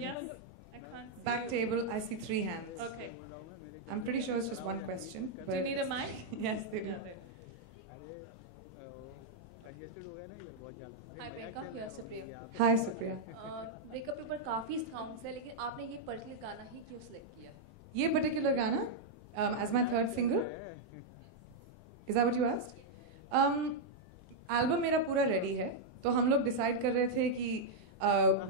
Yes, I can't see Back you. table, I see 3 hands. Okay. I'm pretty sure it's just one question. Do you need a mic? Yes, they do. Yeah, there. Hi Priyanka, here Supriya. Hi, Supriya. Breakup के ऊपर काफी songs है, लेकिन आपने ये particular गाना ही क्यों select किया? ये particular गाना, as my third single. Is that what you asked? Album मेरा पूरा ready है, तो हम लोग decide कर रहे थे कि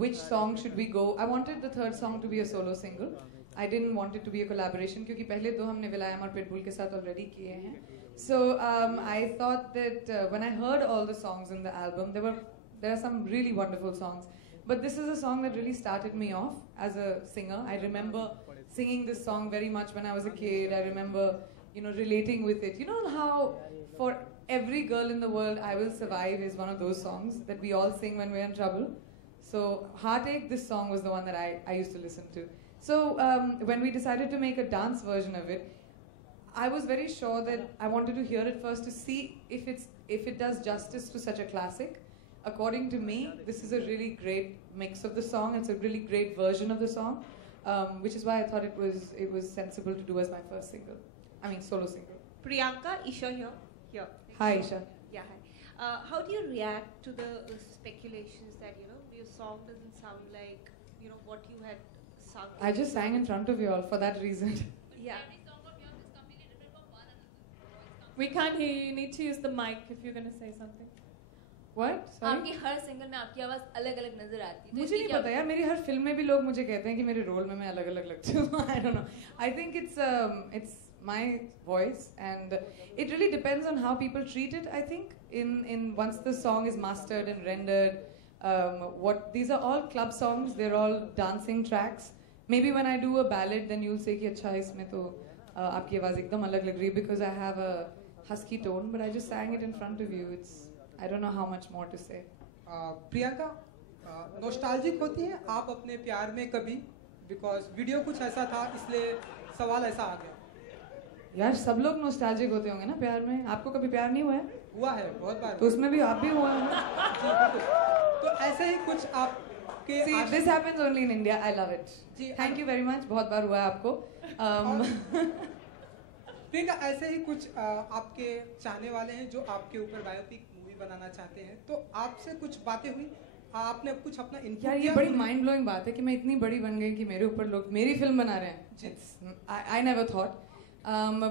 which song should we go. I wanted the third song to be a solo single. I didn't want it to be a collaboration क्योंकि पहले दो हमने विलायम और पिटबुल के साथ already किए हैं. So I thought that when I heard all the songs in the album, there are some really wonderful songs. But this is a song that really started me off as a singer. I remember singing this song very much when I was a kid. I remember, relating with it. You know how for every girl in the world, I Will Survive is one of those songs that we all sing when we're in trouble. So Heartache, this song was the one that I used to listen to. So when we decided to make a dance version of it, I was very sure that I wanted to hear it first to see if it does justice to such a classic. According to me, this is a really great mix of the song. It's a really great version of the song, which is why I thought it was sensible to do as my first single. I mean, solo single. Priyanka, Isha here. Here. Hi, Isha. Yeah, hi. How do you react to the speculations that, your song doesn't sound like, what you had sung? I just sang in front of you all for that reason. Yeah. We can't hear you. You need to use the mic if you're going to say something. What? आपकी Sorry? हर single में आपकी आवाज अलग-अलग नजर आती है। तो मुझे इसकी नहीं क्या- पता यार, मेरी हर फिल्म में भी लोग मुझे कहते हैं कि मेरे रोल में मैं अलग-अलग लगती हूँ. I don't know. I think it's my voice, and it really depends on how people treat it. I think in once the song is mastered and rendered, these are all club songs. They're all dancing tracks. Maybe when I do a ballad, then you'll say कि अच्छा इसमें तो आपकी आवाज एकदम अलग लग रही है because I have a husky tone, but I just sang it in front of you. I don't know how much more to say. Priyanka, nostalgic होती है आप अपने प्यार में कभी? बिकॉज वीडियो कुछ ऐसा था, इसलिए सवाल ऐसा आ गया. यार सब लोग नॉस्टैल्जिक होते होंगे ना प्यार में. आपको कभी प्यार नहीं हुआ है? हुआ है बहुत बार. तो उसमें भी आप भी हुआ है ना? जी बिल्कुल. तो ऐसे ही कुछ आपके See, this happens only in India. I love it. Ji, Thank you very much. बहुत बार हुआ है आपको. प्रियंका, ऐसे ही कुछ आपके चाहने वाले हैं जो आपके ऊपर बायोपिक मूवी बनाना चाहते हैं, तो आपसे कुछ बातें हुई? आपने कुछ अपना इनपुट यार ये बड़ी माइंड ब्लोइंग बात है कि मैं इतनी बड़ी बन गई कि मेरे ऊपर लोग मेरी फिल्म बना रहे हैं. I never thought.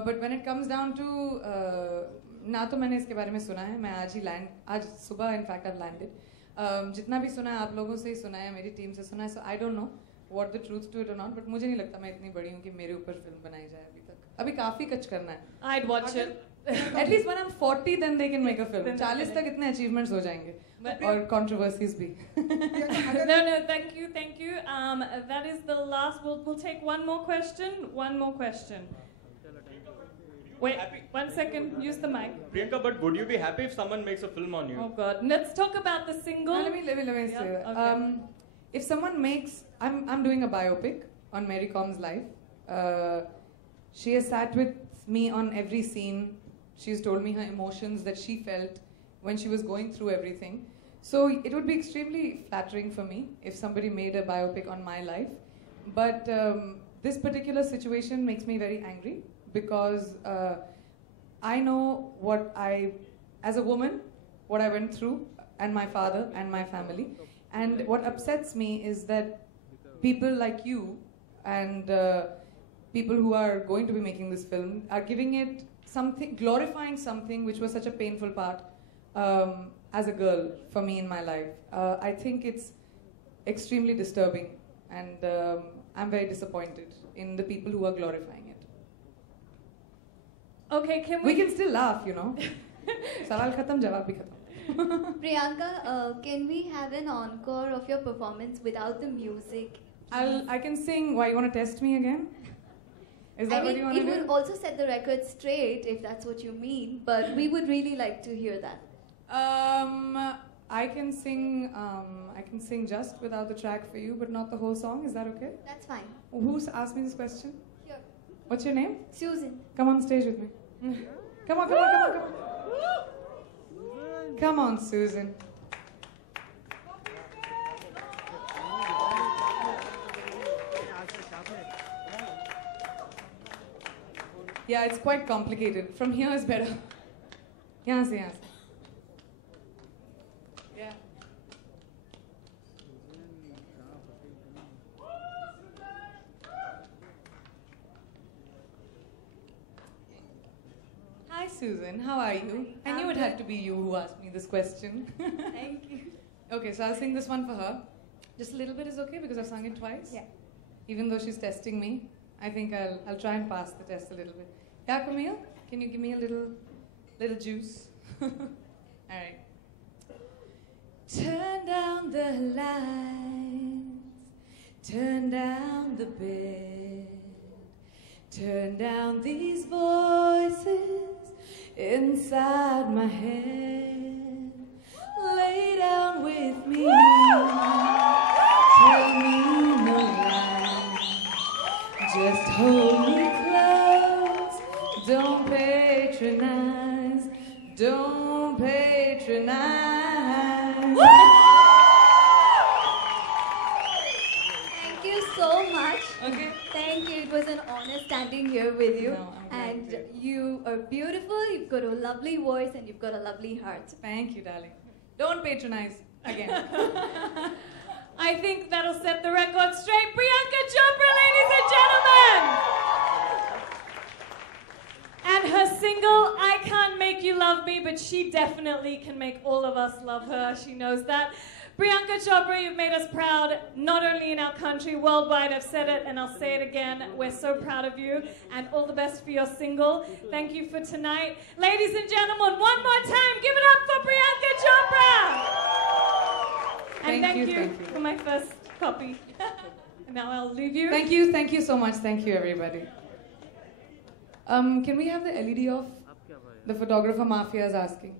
But when it comes down to ना तो मैंने इसके बारे में सुना है. मैं आज सुबह इनफैक्ट I've landed. जितना भी सुना है आप लोगों से ही सुना है, मेरी टीम से सुना है. So I don't know what the truth to it or not. But मुझे नहीं लगता मैं इतनी बड़ी हूँ कि मेरे ऊपर फिल्म बनाई जाए अभी तक. अभी काफी कुछ करना है. I'd watch it. At least when I'm 40, then they can make a film. Then 40 तक इतने achievements हो जाएंगे But- और controversies भी. No, thank you. That is the last. We'll take one more question. Wait, 1 second. Use the mic. Priyanka, but would you be happy if someone makes a film on you? Oh God. Let's talk about the single. Let me say Yeah, that. okay. If someone makes, I'm doing a biopic on Mary Com's life. She has sat with me on every scene. She's told me her emotions that she felt when she was going through everything. So it would be extremely flattering for me if somebody made a biopic on my life. But this particular situation makes me very angry because I know as a woman, what I went through, and my father and my family. And what upsets me is that people like you and people who are going to be making this film are giving it something, glorifying something which was such a painful part as a girl for me in my life. I think it's extremely disturbing, and I'm very disappointed in the people who are glorifying it. Okay, We can still laugh, Sawal khatam, jawab bhi khatam. Priyanka, can we have an encore of your performance without the music? I can sing. Why, you want to test me again? Is that what you want to it do? will also set the record straight if that's what you mean, but we would really like to hear that. I can sing just without the track for you, but not the whole song. Is that okay? That's fine. Who's asked me this question? Here. What's your name? Susan. Come on stage with me. Come on. Come on, Susan. Yeah, it's quite complicated. From here is better. यहाँ से. Yeah. Hi Susan, how are you? I knew it had to be you who asked me this question. Thank you. Okay, so I'll sing this one for her. Just a little bit is okay because I've sung it twice. Yeah. Even though she's testing me, I think I'll try and pass the test a little bit. Yeah, Camille, can you give me a little juice? All right. Turn down the lights, turn down the bed, turn down these voices inside my head. Lay down with me. Tell me no lies. Just hold me close. Don't patronize. Don't patronize. Thank you so much. Okay. Thank you. It was an honor standing here with you. No, I'm glad And you are beautiful. You've got a lovely voice and you've got a lovely heart. Thank you, darling. Don't patronize again. I think that'll set the record straight. Priyanka Chopra, ladies and gentlemen! And her single, I Can't Make You Love Me, but she definitely can make all of us love her. She knows that. Priyanka Chopra, you've made us proud, not only in our country, worldwide. I've said it and I'll say it again. We're so proud of you and all the best for your single. Thank you for tonight. Ladies and gentlemen, one more time, give it up for Priyanka Chopra! And Thank you. for my first copy. And now I'll leave you. Thank you so much. Thank you, everybody. Can we have the LED off? The photographer mafia is asking.